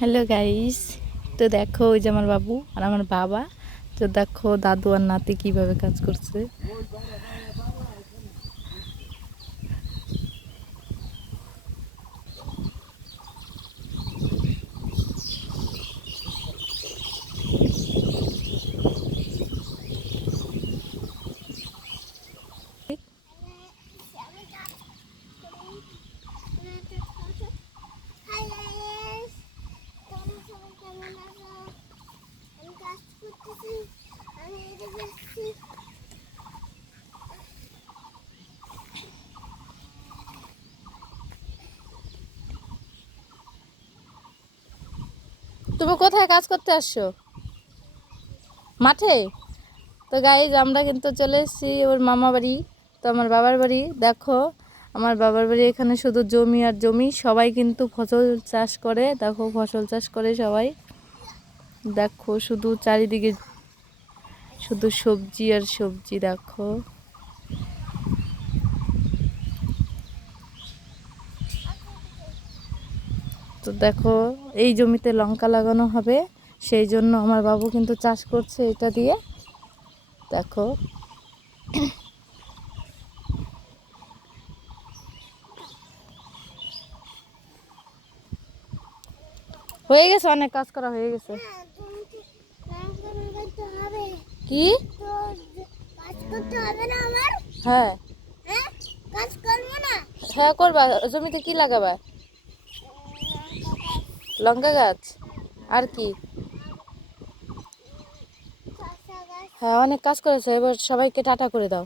Hello guys, তো দেখো ওই যে আমার বাবু আর আমার বাবা। তো দেখো দাদু আর নাতি কিভাবে কাজ করছে। তুমি কোথায় কাজ করতে আসছো? মাঠে? তো গাইজ আমরা কিন্তু চলে এসেছি ওর মামা বাড়ি। তো আমার বাবার বাড়ি দেখো, আমার বাবার বাড়ি এখানে শুধু জমি আর জমি। সবাই কিন্তু ফসল চাষ করে, দেখো ফসল চাষ করে সবাই। দেখো শুধু চারিদিকে শুধু সবজি আর সবজি। দেখো তো দেখো এই জমিতে লঙ্কা লাগানো হবে, সেই জন্য আমার বাবু কিন্তু চাষ করছে এটা দিয়ে। দেখো হয়ে গেছে, অনেক কাজ করা হয়ে গেছে। কি হ্যাঁ হ্যাঁ করবা। জমিতে কি লাগাবা? লঙ্কা গাছ আর কি? হ্যাঁ অনেক কাজ করেছে, এবার সবাইকে টাটা করে দাও।